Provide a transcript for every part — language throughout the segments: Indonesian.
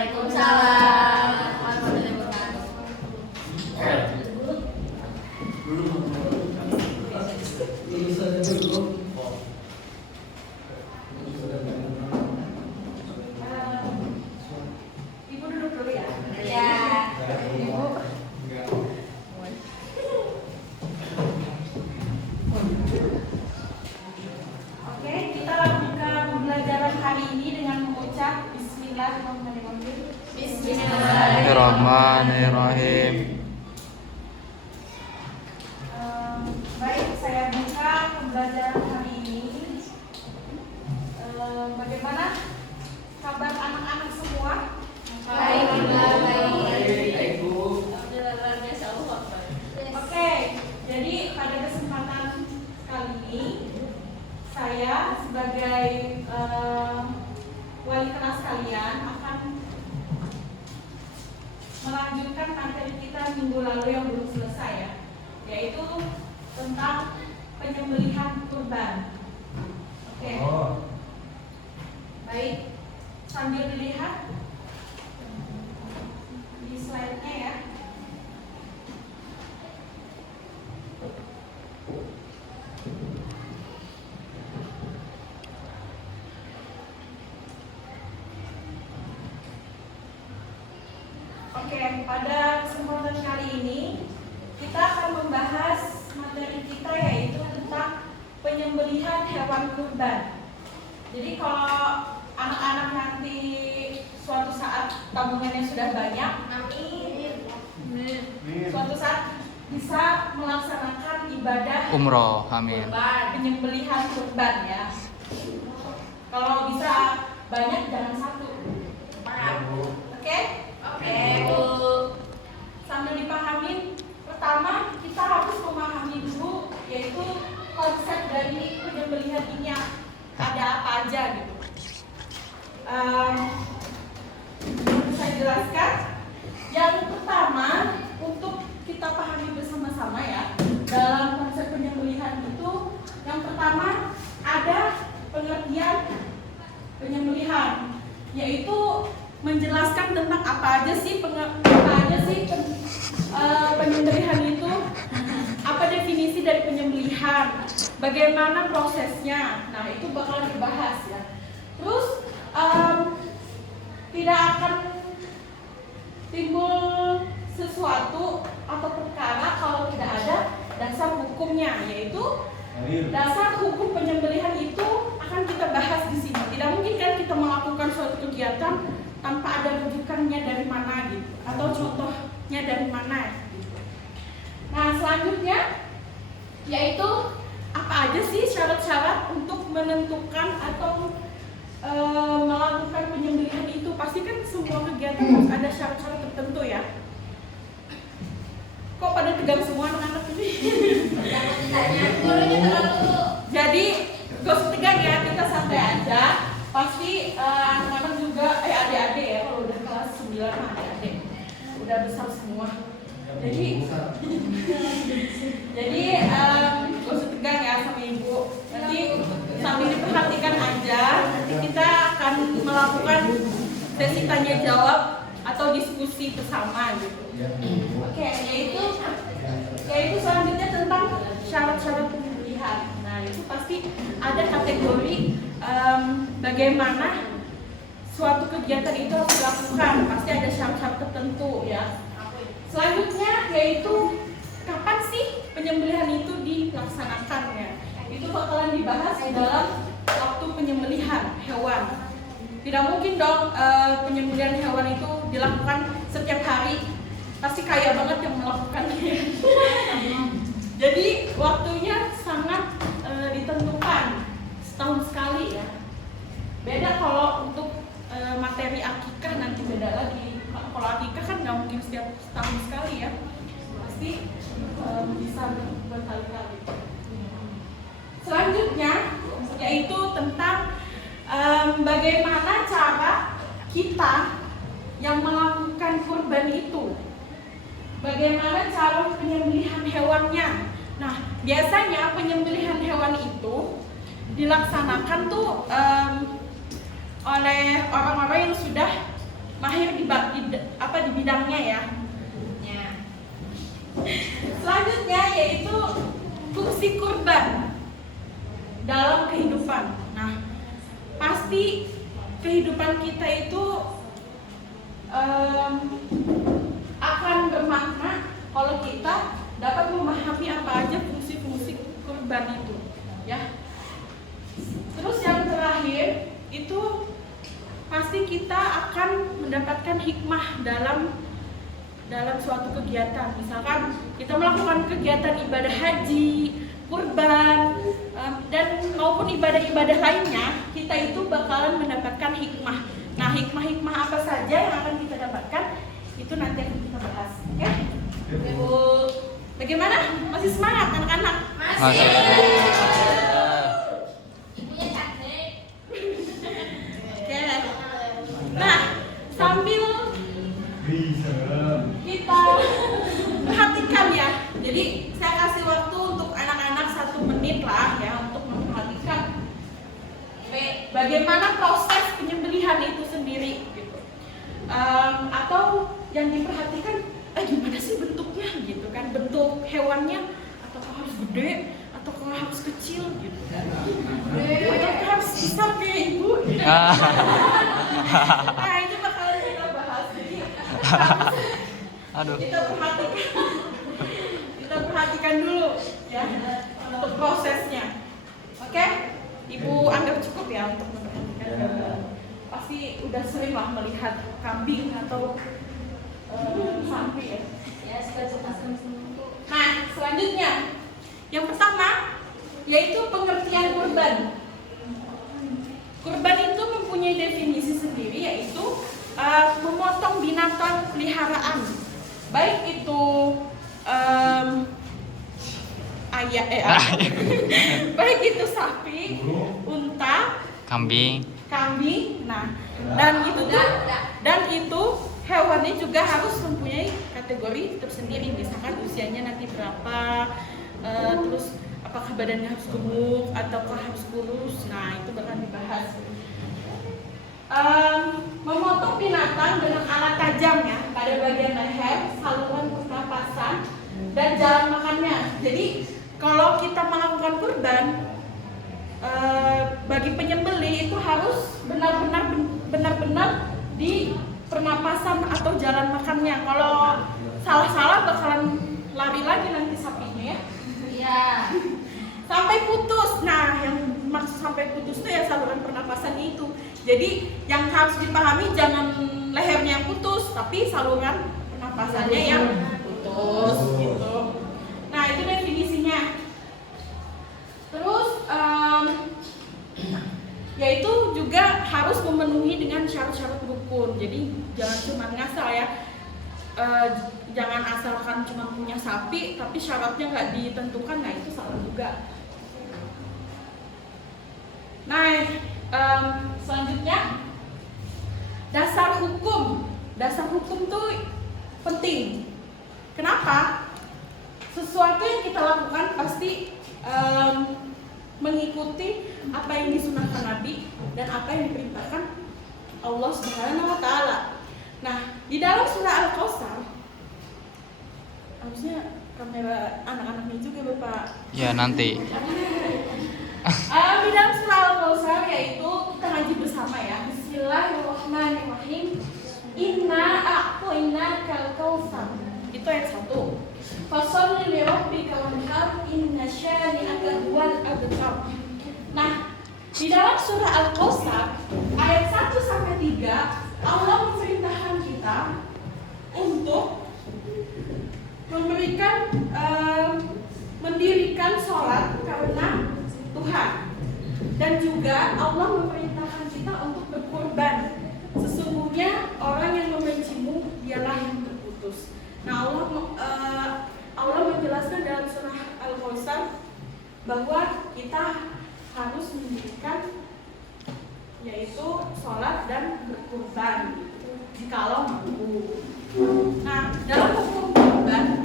Waalaikumsalam warahmatullahi wabarakatuh. Ibu duduk dulu ya. Ya. Ibu. Oke, kita lanjutkan pembelajaran hari ini dengan mengucap Bismillahirrahmanirrahim. Bismillahirrahmanirrahim. Baik, saya buka pembelajaran hari ini. Bagaimana kabar anak-anak semua? Baik, baik. Oke, jadi pada kesempatan kali ini saya sebagai wali kelas kalian akan melanjutkan materi kita minggu lalu yang belum selesai ya, yaitu tentang penyembelihan kurban. Oke. Baik, sambil dilihat di slide-nya ya. Oke, pada kesempatan kali ini kita akan membahas materi kita yaitu tentang penyembelihan hewan kurban. Jadi kalau anak-anak nanti suatu saat tabungannya sudah banyak, suatu saat bisa melaksanakan ibadah Umroh, amin. penyembelihan kurban ya. Kalau bisa banyak jangan satu. Oke? Oke, Bu. Sambil dipahamin, pertama kita harus memahami dulu yaitu konsep dari penyembelihan ini ada apa aja gitu. Saya jelaskan. Yang pertama untuk kita pahami bersama-sama ya dalam konsep penyembelihan itu, yang pertama ada pengertian penyembelihan, yaitu menjelaskan tentang apa aja sih penyembelihan itu, apa definisi dari penyembelihan, bagaimana prosesnya. Nah itu bakal dibahas ya. Terus tidak akan timbul sesuatu atau perkara kalau tidak ada dasar hukumnya, yaitu dasar hukum penyembelihan itu akan kita bahas di sini. Tidak mungkin kan kita melakukan suatu kegiatan tanpa ada rujukannya dari mana gitu, atau contohnya dari mana gitu. Nah selanjutnya yaitu apa aja sih syarat-syarat untuk menentukan atau melakukan penyembelihan itu. Pasti kan semua kegiatan harus ada syarat-syarat tertentu ya. Kok pada tegang semua anak-anak ini? Jadi gak usah tegang ya, kita santai aja. Pasti anak-anak juga, adik-adik ya, kalau udah kelas 9 adik-adik udah besar semua. Jadi gak usah tegang ya sama ibu. Nanti sambil diperhatikan aja, nanti kita akan melakukan sesi tanya jawab atau diskusi bersama gitu. Oke, yaitu selanjutnya tentang syarat-syarat penyembelihan. Nah itu pasti ada kategori bagaimana suatu kegiatan itu harus dilakukan. Pasti ada syarat-syarat tertentu ya. Selanjutnya yaitu kapan sih penyembelihan itu dilaksanakan ya. Itu bakalan dibahas di dalam waktu penyembelihan hewan. Tidak mungkin dong penyembelihan hewan itu dilakukan setiap hari. Pasti kaya banget yang melakukannya. Jadi waktunya sangat ditentukan, setahun sekali ya. Beda kalau untuk materi akikah nanti beda lagi. Kalau akikah kan nggak mungkin setiap setahun sekali ya, pasti bisa berkali-kali. Selanjutnya yaitu tentang bagaimana cara kita yang melakukan kurban itu. Bagaimana cara penyembelihan hewannya? Nah, biasanya penyembelihan hewan itu dilaksanakan tuh oleh orang-orang yang sudah mahir akan bermakna kalau kita dapat memahami apa aja fungsi-fungsi kurban itu, ya. Terus yang terakhir itu pasti kita akan mendapatkan hikmah dalam suatu kegiatan. Misalkan kita melakukan kegiatan ibadah haji, kurban, dan maupun ibadah-ibadah lainnya, kita itu bakalan mendapatkan hikmah. Nah, hikmah-hikmah apa saja yang akan kita dapatkan itu nanti akan kita bahas. Oke? Ibu, bagaimana? Masih semangat anak-anak? Masih. Ibunya cantik. Oke. Nah, sambil kita perhatikan ya. Jadi saya kasih waktu untuk anak-anak 1 menit lah ya untuk memperhatikan bagaimana proses penyembelihan itu sendiri gitu. Atau yang diperhatikan gimana sih bentuknya gitu kan, bentuk hewannya apakah harus gede atau harus kecil gitu kan, atau harus besar kayak ibu gitu. Nah itu bakalan kita bahas, jadi Aduh. kita perhatikan dulu ya untuk prosesnya. Oke, ibu anggap cukup ya untuk memperhatikan. Pasti udah sering lah melihat kambing atau sapi ya. Nah, selanjutnya yang pertama yaitu pengertian kurban. Kurban itu mempunyai definisi sendiri, yaitu memotong binatang peliharaan, baik itu baik itu sapi, unta, Kambing. nah dan itu hewannya juga harus mempunyai kategori tersendiri, misalkan usianya nanti berapa, terus apakah badannya harus gemuk ataukah harus kurus. Nah itu bakal dibahas. Memotong binatang dengan alat tajam ya pada bagian leher, saluran pernapasan, dan jalan makannya. Jadi kalau kita melakukan kurban, bagi penyembelih itu harus benar-benar di pernapasan atau jalan makannya. Kalau salah-salah bakalan lari lagi nanti sapinya ya. Iya. Sampai putus. Nah, yang maksud sampai putus itu ya saluran pernapasan itu. Jadi yang harus dipahami jangan lehernya yang putus, tapi saluran pernapasannya yang putus gitu. Nah, itu definisinya. Terus yaitu juga harus memenuhi dengan syarat-syarat rukun. Jadi jangan cuma ngasal ya. Jangan asalkan cuma punya sapi tapi syaratnya nggak ditentukan, nah itu salah juga. Nah, selanjutnya dasar hukum tuh penting. Kenapa? Sesuatu yang kita lakukan pasti mengikuti apa yang disunahkan Nabi dan apa yang diperintahkan Allah Subhanahu wa Ta'ala. Nah, di dalam surah Al-Kautsar, harusnya kamera anak-anaknya juga Bapak. Ya nanti. Di dalam surah Al-Kautsar, yaitu kita ngaji bersama ya. Bismillahirrahmanirrahim. Inna a'tainakal kautsar. Itu ayat 1. Fasholli li rabbika wanhar inna syani'aka huwal abtar. Nah, di dalam surah Al-Kautsar ayat 1 sampai 3 Allah memerintahkan kita untuk mendirikan sholat karena Tuhan, dan juga Allah memerintahkan kita untuk berkorban. Sesungguhnya orang yang membencimu dialah yang terputus. Nah, Allah menjelaskan dalam surah Al-Kautsar bahwa kita harus mendirikan yaitu sholat dan berkurban jikalau mampu. Nah, dalam hukum kurban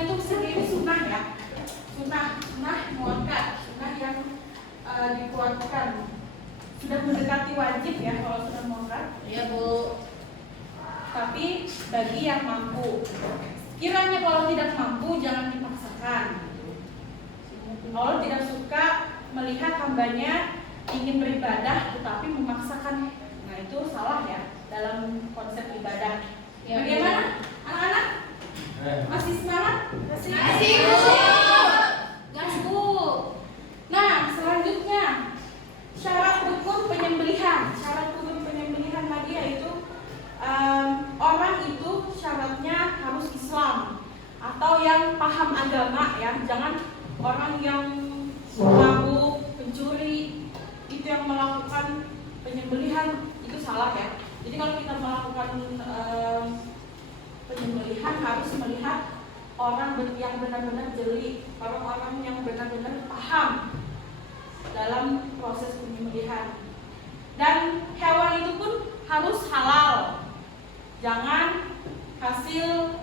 itu sendiri sunnah ya, sunnah muakkad, sunnah yang dikuatkan, sudah mendekati wajib ya kalau sudah muakkad. Iya Bu. Tapi bagi yang mampu, kiranya kalau tidak mampu jangan dipaksakan. Allah tidak suka melihat hambanya ingin beribadah tetapi memaksakan. Nah itu salah ya dalam konsep ibadah. paham agama ya, jangan orang yang mabuk, pencuri itu yang melakukan penyembelihan, itu salah ya. Jadi kalau kita melakukan penyembelihan harus melihat orang yang benar-benar jeli, orang-orang yang benar-benar paham dalam proses penyembelihan. Dan hewan itu pun harus halal, jangan hasil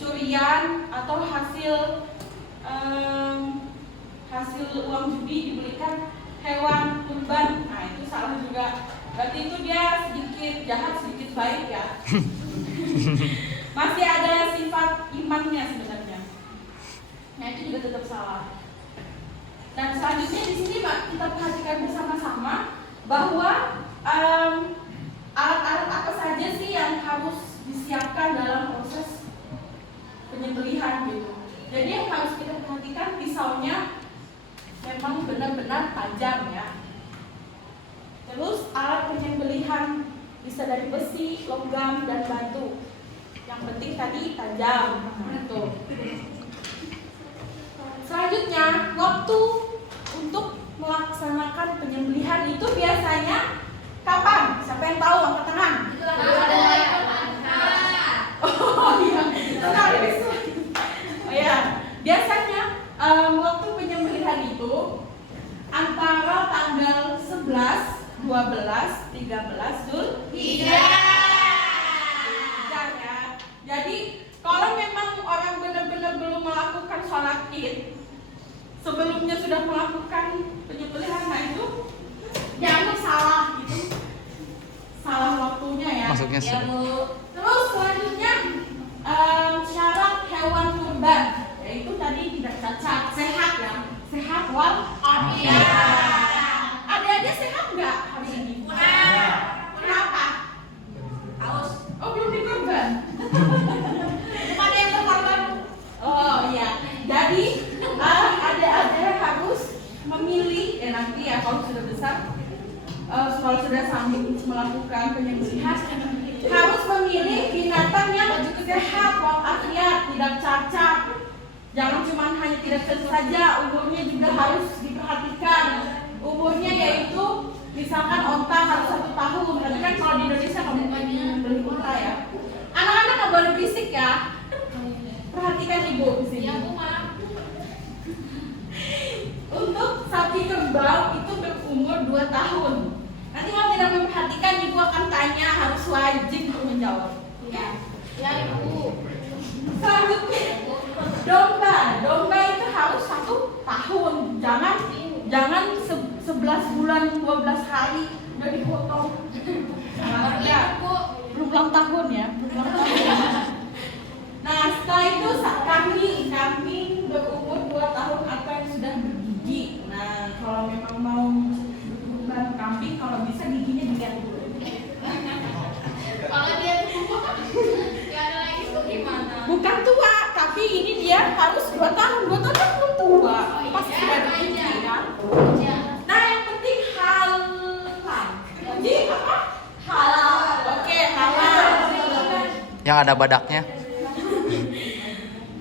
curian atau hasil uang judi dibelikan hewan kurban. Nah itu salah juga. Berarti itu dia sedikit jahat, sedikit baik ya. Masih ada sifat imannya sebenarnya. Nah itu juga tetap salah. Dan selanjutnya di sini kita perhatikan bersama-sama bahwa alat-alat apa saja sih yang harus disiapkan dalam proses penyembelihan gitu. Jadi yang harus kita perhatikan, pisaunya memang benar-benar tajam ya. Terus alat penyembelihan bisa dari besi, logam, dan batu. Yang penting tadi tajam. Gitu. Selanjutnya, waktu untuk melaksanakan penyembelihan itu biasanya kapan? Siapa yang tahu? Angkat tangan. Oh iya, benar. Oh ya, biasanya waktu penyembelihan itu antara tanggal 11, 12, 13 Zulhijjah ya. Jadi kalau memang orang benar-benar belum melakukan sholat Id, sebelumnya sudah melakukan penyembelihan, nah itu dianggap salah gitu, salah waktunya ya. Masuknya Ya, Bu. Terus selanjutnya syarat hewan kurban, yaitu tadi tidak cacat, sehat ya, sehat walafiat. Ada sehat nggak hari ini? Kenapa? Haus. Oh belum dikorban. Ada yang terkorban? Oh iya. Jadi ada harus memilih nanti ya kalau sudah besar, kalau sudah sanggup melakukan penyembelihan, harus memilih binatang yang sehat walafiat, tidak cacat. Jangan cuma hanya tidak cacat saja, umurnya juga harus diperhatikan. Umurnya yaitu misalkan onta harus 1 tahun. Tapi kan kalau di Indonesia kamu beli onta ya. Anak-anak nggak boleh berisik ya. Perhatikan ibu di sini. Ya, Bu, maaf. Untuk sapi kerbau itu berumur 2 tahun. Nanti kalau tidak memperhatikan, ibu akan tanya, harus wajib untuk menjawab. Ya, ya Ibu. Selanjutnya, domba itu harus 1 tahun. Jangan 11 bulan 12 hari udah dipotong. Ya, Bu. Belum ulang tahun ya, belum ulang tahun. Nah setelah itu kambing berumur 2 tahun atau yang sudah bergigi. Nah kalau memang mau berubah kambing, kalau bisa giginya dilihat dulu. Kalau dia tua, ya ada lagi tuh gimana? Bukan tua, tapi ini dia harus 2 tahun. 2 tahun kan belum tua, pasti iya, sudah bergigi makanya. kan. Ya. Nah yang penting halal. Jadi apa? Halal. Oke, halal. Yang ada badaknya.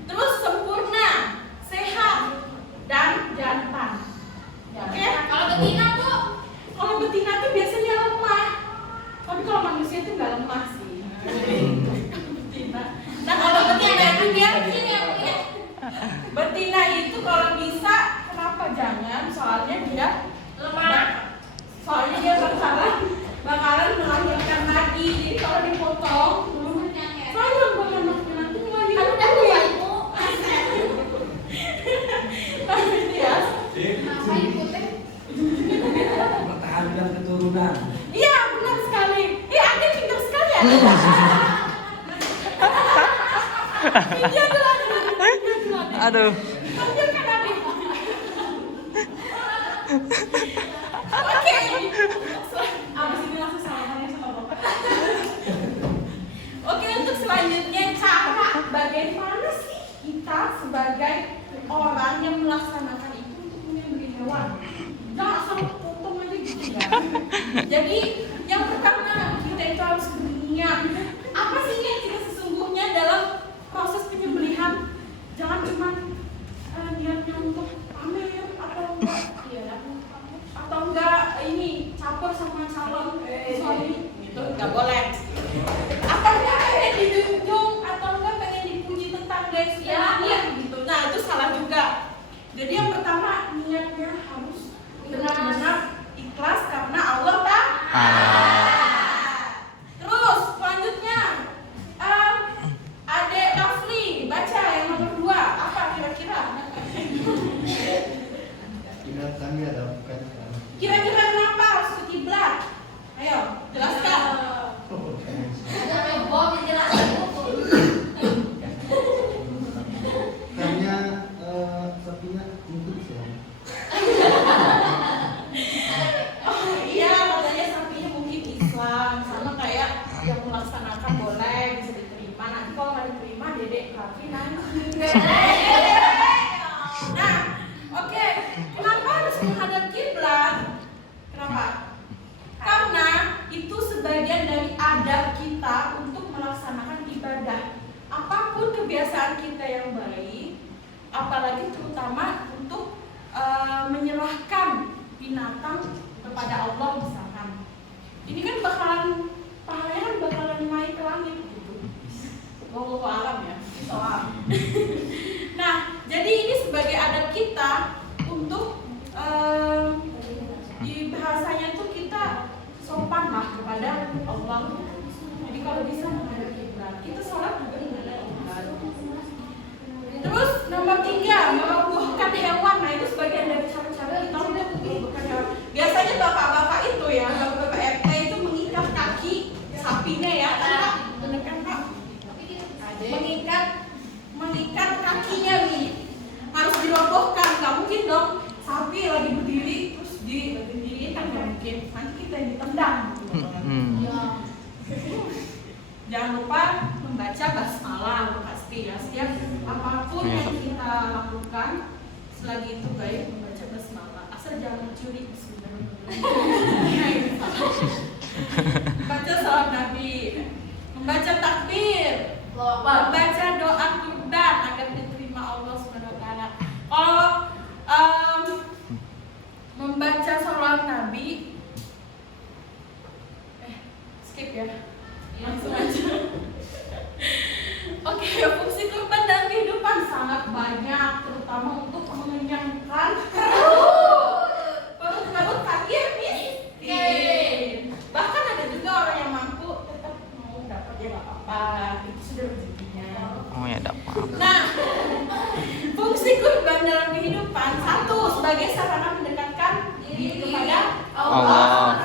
Terus sempurna, sehat, dan jantan. Oke? Kalau betina, Bu. Kalau betina tuh biasanya lemah. Tapi kalau manusia tuh nggak lemah sih. Betina. Nah kalau betina itu dia Ini yang punya. betina itu kalau bisa, kenapa jangan? Soalnya dia Lemah. Soalnya dia bakalan melahirkan lagi. Jadi kalau dipotong, sayang banget nanti melahirkan. Kan udah tua, Ibu. Tapi dia, Ngapain putih? Pertahankan keturunan. iya benar sekali. Anda pintar sekali ya. Iya adalah. Aduh. Panggilkan Adi. Oke. Abis ini langsung salamannya sama Bapak. Oke, untuk selanjutnya cara bagaimana sih kita sebagai orang yang melaksanakan itu untuk menyembelih hewan. Jangan asal potong aja gitu ya. Jadi yang pertama kita itu harus berniat. Apa sih yang kita sesungguhnya dalam proses penyembelihan? Jangan cuma Atau enggak pengen dijunjung, atau enggak pengen dipuji tetangga sebelahnya gitu. Nah itu salah juga. Jadi yang pertama niatnya harus benar-benar ikhlas karena Allah Terus selanjutnya Adek Rafli baca yang nomor 2 apa kira-kira? Kira-kira kenapa harus ke kiblat? Ayo jelaskan. Ada bom dijelasin buku. Karena sapinya untuk Islam. Oh iya, katanya sapinya mungkin Islam, sama kayak yang melaksanakan boleh bisa diterima. Nanti kalau nggak diterima, dedek Rafli nangis. Nah, oke, kenapa harus menghadap kiblat? Kenapa? Karena itu sebagian dari adab kita untuk melaksanakan ibadah. Apapun kebiasaan kita yang baik, apalagi terutama untuk menyerahkan binatang kepada Allah misalkan. Ini kan pahalanya kan bakalan naik ke langit gitu. Wallahu a'lam ya. Soal. Nah, jadi ini sebagai adab kita untuk di bahasanya itu kita sopan lah kepada Allah. Jadi kalau bisa menghadap kiblat, kita sholat juga menghadap kiblat. Terus nomor 3, merobohkan hewan. Nah itu sebagian dari cara-cara kita untuk merobohkan hewan. Biasanya bapak-bapak itu ya, bapak-bapak RT itu mengikat kaki sapinya ya, Pak. Bener kan Pak? Mengikat kakinya nih, harus dirobohkan. Nggak mungkin dong sapi lagi berdiri terus diberdiriin, kan nggak mungkin. Nanti kita yang ditendang. Jangan lupa membaca basmalah pasti ya, setiap apapun yang kita lakukan selagi itu baik membaca basmalah. Asal jangan mencuri. Baca salam Nabi, membaca takbir, membaca doa kurban agar diterima Allah SWT. Kalau membaca salam Nabi, skip ya. Langsung aja. Oke, fungsi kurban dalam kehidupan sangat banyak, terutama untuk mengenyangkan perut fakir miskin. Bahkan ada juga orang yang mampu tetap mau dapat ya nggak apa-apa, itu sudah rezekinya. Oh ya dapat. Nah, fungsi kurban dalam kehidupan satu sebagai sarana mendekatkan diri kepada Allah.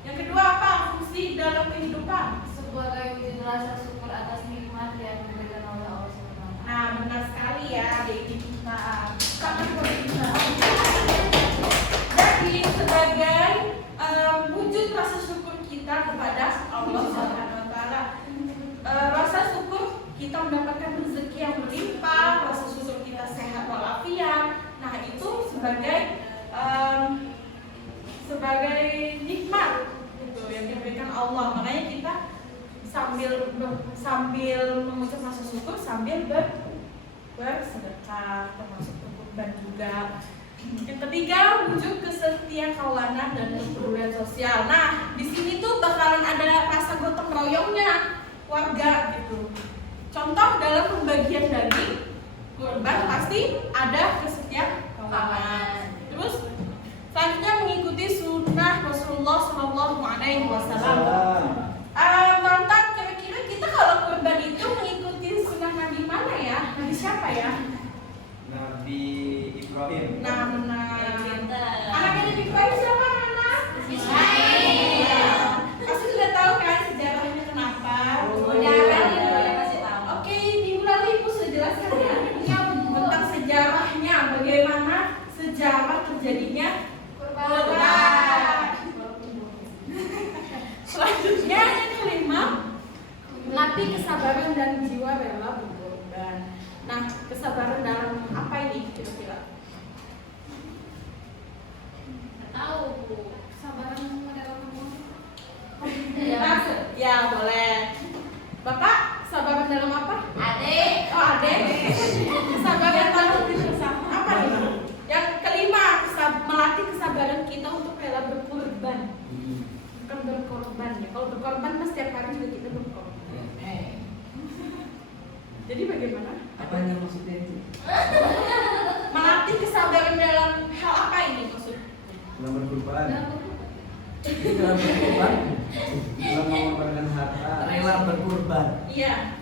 Yang kedua apa fungsi dalam kehidupan? Sebagai wujud rasa syukur atas nikmat yang diberikan oleh Allah SWT. Nah benar sekali ya, Dedi kita sangat berguna. Jadi sebagai wujud rasa syukur kita kepada Allah SWT, rasa syukur kita mendapatkan rezeki yang berlimpah, rasa syukur kita sehat walafiat. Nah itu sebagai nikmat gitu yang diberikan Allah. Makanya kita sambil mengucap rasa syukur sambil bersedekah, termasuk berkurban juga. Yang ketiga, wujud kesetiakawanan dan kepedulian sosial. Nah, di sini tuh bakalan ada rasa gotong royongnya warga gitu. Contoh dalam pembagian daging kurban pasti ada kesetiakawanan. Terus selanjutnya mengikuti sunnah Rasulullah SAW. Tonton kira-kira kita kalau kurban itu mengikuti sunnah Nabi mana ya? Nabi siapa ya? Nabi Ibrahim. Nah benar. Anaknya Nabi Ibrahim siapa anak? Ismail. Pasti sudah tahu kan sejarahnya kenapa? Oke, minggu lalu Ibu sudah jelaskan ya tentang sejarahnya, bagaimana sejarah terjadinya kurban. Selanjutnya yang kelima, melatih kesabaran dan jiwa rela berkorban. Nah, kesabaran dalam apa ini kira-kira? Tahu Bu, kesabaran dalam Ya boleh. Bapak, kesabaran dalam apa? Adek. Oh adek. Kesabaran dalam bersama apa ini? Yang kelima ajaran kita untuk rela berkorban, bukan berkorban ya. Kalau berkorban kan setiap hari juga kita berkorban. Jadi bagaimana? Apa yang maksudnya itu? Melatih kesabaran dalam hal apa ini maksud? Dalam berkorban. Dalam berkorban. Dalam mengorbankan harta. Rela berkorban. Iya.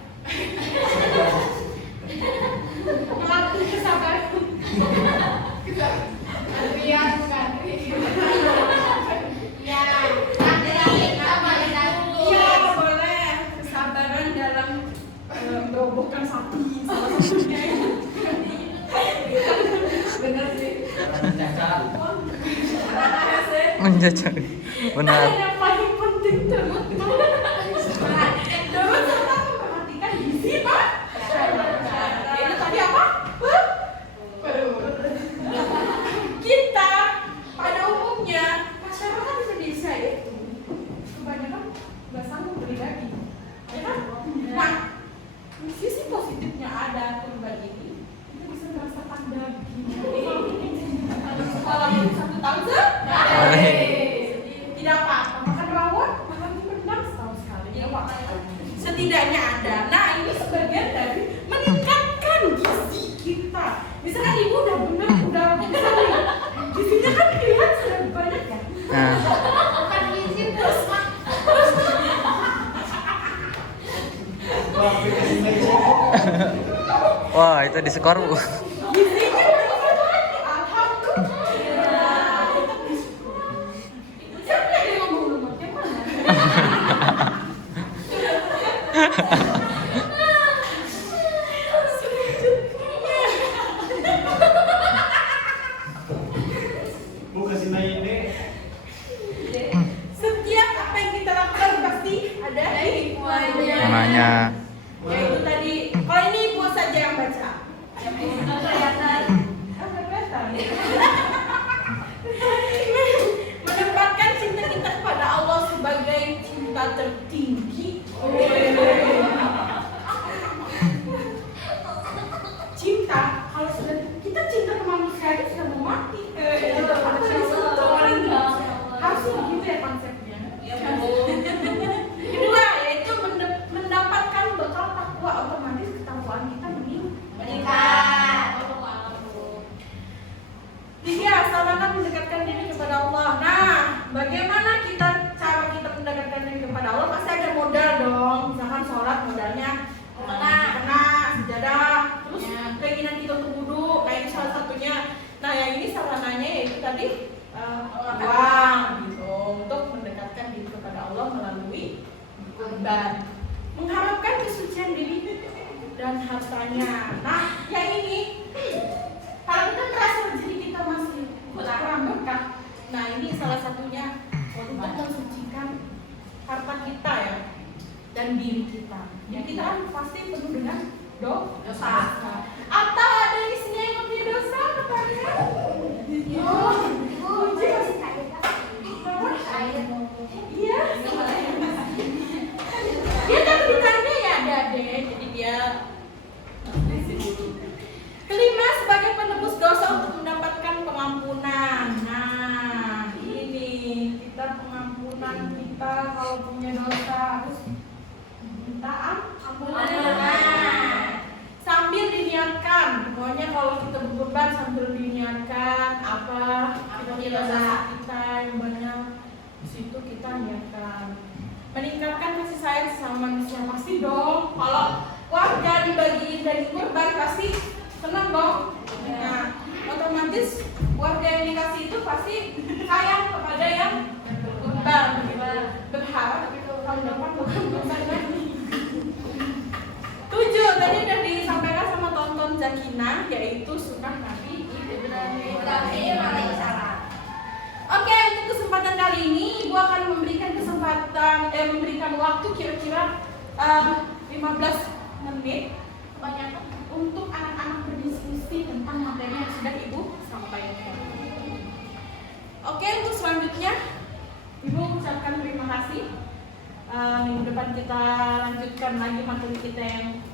Melatih kesabaran. Adrian bukan. Ya. Iya boleh. Kesabaran dalam merobohkan sapi salah satunya. Benar sih. Menjajar. Benar. Yang paling penting teman-teman. Teman sama memperhatikan gizi pak. Itu tadi apa? Kita pada umumnya masyarakat Indonesia itu kebanyakan nggak sanggup beli daging, ya kan? Nah, sisi positifnya ada kurban ini, kita bisa merasakan daging. Kalau yang 1 tahun tidak apa-apa, makan rawon, makan rendang setahun sekali, ya Pak. Setidaknya ada. Nah, ini sebagian dari meningkatkan gizi kita. Misalkan ibu udah benar, udah bisa nih, gizinya kan dilihat sudah banyak ya. Nah, Bukan gizi terus Pak. wah itu di skor Bu. Gizinya berapa lagi? Alhamdulillah. Siapa yang ngomong rumah? Yang mana? Bu kasih nanya deh. Setiap apa yang kita lakukan pasti ada hikmahnya. Namanya Yaitu tadi, kalau ini ibu saja yang baca. Nggak kelihatan. Menempatkan cinta kita kepada Allah sebagai cinta tertinggi. Cinta, kalau sudah kita cinta ke manusia itu sudah mau mati. Harusnya begitu ya konsepnya. Kedua, yaitu mendapatkan bekal takwa, otomatis ketakwaan kita meningkat. Tiga, sarana mendekatkan diri kepada Allah. Nah, bagaimana cara kita mendekatkan diri kepada Allah? Pasti ada modal dong. Misalkan sholat modalnya kena sejadah, terus keinginan kita untuk wudhu, nah ini salah satunya. Nah, yang ini sarananya yaitu tadi uang gitu untuk mendekatkan diri kepada Allah melalui kurban, mengharapkan kesucian diri dan hartanya. Nah, yang ini kalau kita merasa rezeki kita masih kurang berkah, nah ini salah satunya untuk mensucikan harta kita ya dan diri kita. Yang kita kan pasti penuh dengan dosa. Atau ada di sini yang punya dosa katanya? Iya. Dia kan bukannya ya ada deh, jadi dia. Kelima, sebagai penebus dosa untuk mendapatkan pengampunan. Nah, ini kita pengampunan kita kalau punya dosa harus minta ampunan. Sambil diniatkan, pokoknya kalau kita berkorban sambil diniatkan apa kita punya dosa kita yang banyak, di situ kita niatkan. Meningkatkan kasih sayang sama manusia pasti dong. Kalau warga dibagiin daging kurban pasti senang dong. Nah, otomatis warga yang dikasih itu pasti sayang kepada yang berkorban. Berharap tahun depan bukan kurban lagi. 7, tadi udah disampaikan sama tonton Zakina, yaitu sunnah Nabi Ibrahim alaihissalam. Oke, untuk kesempatan kali ini Ibu akan memberikan memberikan waktu kira-kira 15 menit kebanyakan untuk anak-anak berdiskusi tentang materi yang sudah Ibu sampaikan. Oke, untuk selanjutnya Ibu ucapkan terima kasih. Minggu depan kita lanjutkan lagi materi kita yang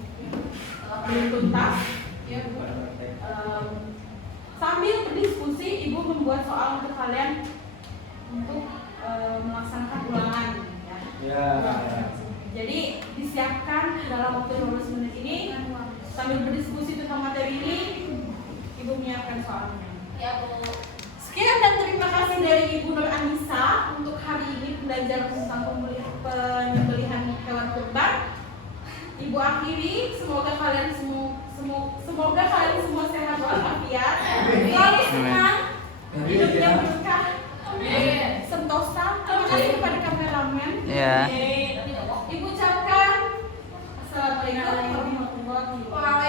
belum tuntas. Ya, Bu. Sambil berdiskusi, Ibu membuat soal untuk kalian untuk melaksanakan ulangan ya. Ya. Jadi disiapkan dalam waktu 15 menit ini sambil berdiskusi tentang materi ini, Ibu menyiapkan soalnya. Ya, Bu. Sekian dan terima kasih dari Ibu Nur Anissa untuk hari ini belajar tentang penyembelihan hewan kurban. Ibu akhiri, semoga kalian semua sehat walafiat, selalu senang, hidupnya berkah. Sentosa. Terima kasih kepada kameramen. Iya. Ibu ucapkan assalamualaikum warahmatullahi wabarakatuh.